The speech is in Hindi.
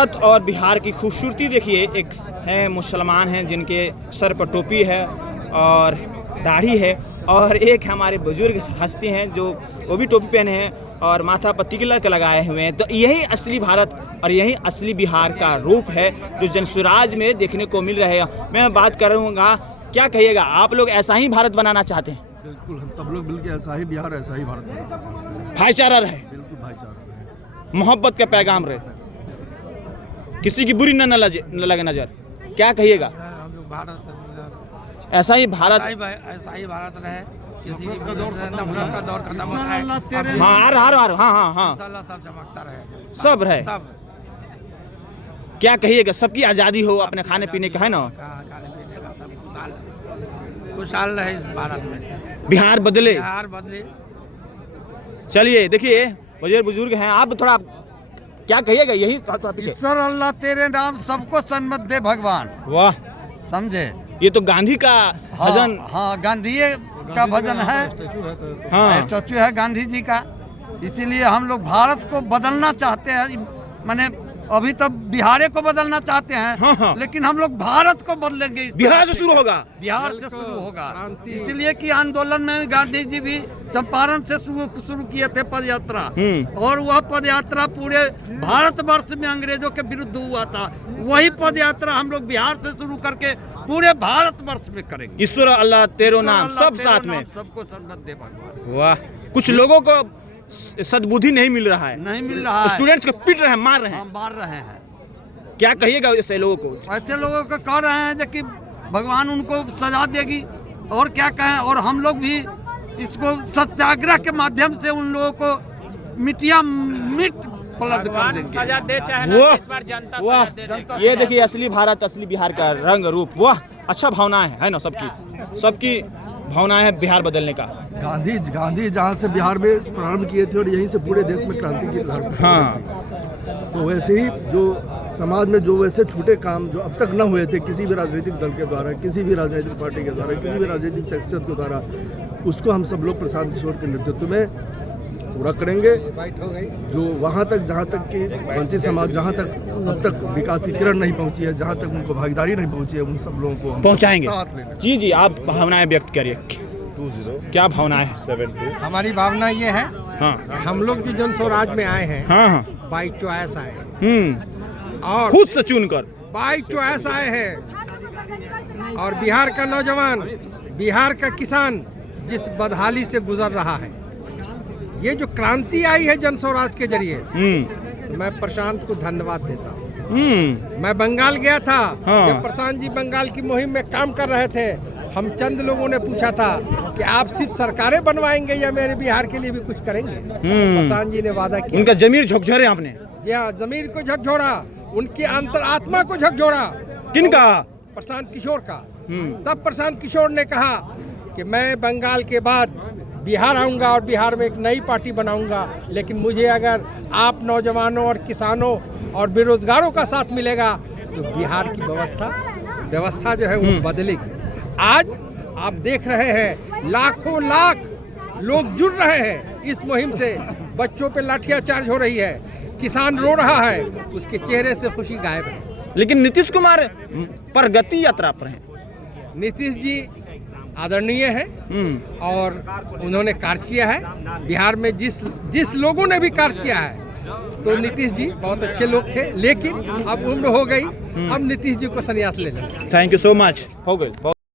भारत और बिहार की खूबसूरती देखिए। एक है मुसलमान हैं जिनके सर पर टोपी है और दाढ़ी है, और एक हमारे बुजुर्ग हस्ती हैं जो वो भी टोपी पहने हैं और माथा पर तिलक लगाए हुए हैं। तो यही असली भारत और यही असली बिहार का रूप है जो जनसुराज में देखने को मिल रहा है। मैं बात करूँगा, क्या कहिएगा, आप लोग ऐसा ही भारत बनाना चाहते हैं? बिल्कुल, हम सब लोग मिलकर ऐसा ही बिहार, ऐसा ही भारत बनाना चाहते हैं। भाईचारा रहे, बिल्कुल भाईचारा रहे, मोहब्बत का पैगाम रहे, किसी की बुरी न लगे नजर। क्या कहिएगा? हम लोग भारत ऐसा ही भारत, ऐसा ही भारत रहे, किसी की नफरत का दौर खत्म होता है। हाँ हाँ, सब चमकता रहे, सब रहे। सब क्या कहिएगा? सबकी आज़ादी हो, अपने खाने पीने का है ना, खाने पीने का सब खुशहाल रहे इस भारत में। बिहार बदले। बिहार बदले। चलिए देखिए, बुजुर्ग हैं, आप थोड़ा क्या कहिएगा? यही थोड़ा पीछे। ईश्वर अल्लाह तेरे नाम सबको सन्मत दे भगवान। वाह, समझे? ये तो गांधी का भजन। हाँ, गांधी का भजन है। हाँ, स्टैचू है गांधी जी का। इसीलिए हम लोग भारत को बदलना चाहते हैं। माने अभी तो बिहार को बदलना चाहते हैं। हाँ। लेकिन हम लोग भारत को बदलेंगे। इस बिहार तरह से शुरू होगा। बिहार से शुरू होगा। इसलिए कि आंदोलन में गांधी जी भी चंपारण से शुरू किए थे पद यात्रा, और वह पद यात्रा पूरे भारतवर्ष में अंग्रेजों के विरुद्ध हुआ था। वही पद यात्रा हम लोग बिहार से शुरू करके पूरे भारतवर्ष में करेंगे। ईश्वर अल्लाह तेरो नाम, सब साथ में, सबको सन्मत दे भगवान। वाह। कुछ लोगों को सद्बुद्धि नहीं मिल रहा है, नहीं मिल रहा है। स्टूडेंट्स को पीट रहे हैं, मार रहे हैं। हम मार रहे हैं। क्या कहिएगा ऐसे लोगों को? ऐसे लोगों को कह रहे हैं कि भगवान उनको सजा देगी, और क्या कहें। और हम लोग भी इसको सत्याग्रह के माध्यम से उन लोगों को मिट उपलब्ध कर देंगे। सजा दे चाहे ना, इस बार जनता वाह, सजा दे देगी। ये देखिए असली भारत, असली बिहार का रंग रूप। वाह, अच्छा भावना है ना, सबकी भावना है बिहार बदलने का। गांधी जहाँ से बिहार में प्रारंभ किए थे और यहीं से पूरे देश में क्रांति की लहर फैली। हाँ, तो वैसे ही जो समाज में जो वैसे छोटे काम जो अब तक न हुए थे किसी भी राजनीतिक दल के द्वारा, किसी भी राजनीतिक पार्टी के द्वारा, किसी भी राजनीतिक सेक्टर के द्वारा, उसको हम सब लोग प्रशांत किशोर के नेतृत्व में पूरा करेंगे। जो वहाँ तक, जहाँ तक कि वंचित समाज, जहाँ तक अब तक विकास की किरण नहीं पहुँची है, जहाँ तक उनको भागीदारी नहीं पहुँची है, उन सब लोगों को हम पहुंचाएंगे। साथ लेंगे। जी, आप भावनाएं व्यक्त करिए। क्या भावना है? हमारी भावना ये है, हाँ हम लोग जो जन स्वराज में आए हैं, हाँ, बाई चॉइस आए हैं, और खुद से चुनकर बाई चॉइस आए हैं। और बिहार का नौजवान, बिहार का किसान जिस बदहाली से गुजर रहा है, ये जो क्रांति आई है जन स्वराज के जरिए, मैं प्रशांत को धन्यवाद देता हूँ। मैं बंगाल गया था, जब प्रशांत जी बंगाल की मुहिम में काम कर रहे थे, हम चंद लोगों ने पूछा था कि आप सिर्फ सरकारें बनवाएंगे या मेरे बिहार के लिए भी कुछ करेंगे। प्रशांत जी ने वादा किया। उनका जमीर झकझोरे आपने। जी हाँ, जमीर को झकझोरा, उनकी अंतरात्मा को झकझोरा। किनका? प्रशांत किशोर का। तब प्रशांत किशोर ने कहा कि मैं बंगाल के बाद बिहार आऊंगा और बिहार में एक नई पार्टी बनाऊंगा, लेकिन मुझे अगर आप नौजवानों और किसानों और बेरोजगारों का साथ मिलेगा तो बिहार की व्यवस्था जो है वो बदलेगी। आज आप देख रहे हैं लाखों लाख लोग जुड़ रहे हैं इस मुहिम से। बच्चों पे लाठियां चार्ज हो रही है, किसान रो रहा है, उसके चेहरे से खुशी गायब है। लेकिन नीतीश कुमार प्रगति यात्रा पर हैं। नीतीश जी आदरणीय है और उन्होंने कार्य किया है बिहार में। जिस लोगों ने भी कार्य किया है, तो नीतीश जी बहुत अच्छे लोग थे, लेकिन अब उम्र हो गई, अब नीतीश जी को संन्यास ले जाए। Thank you so much. हो गई।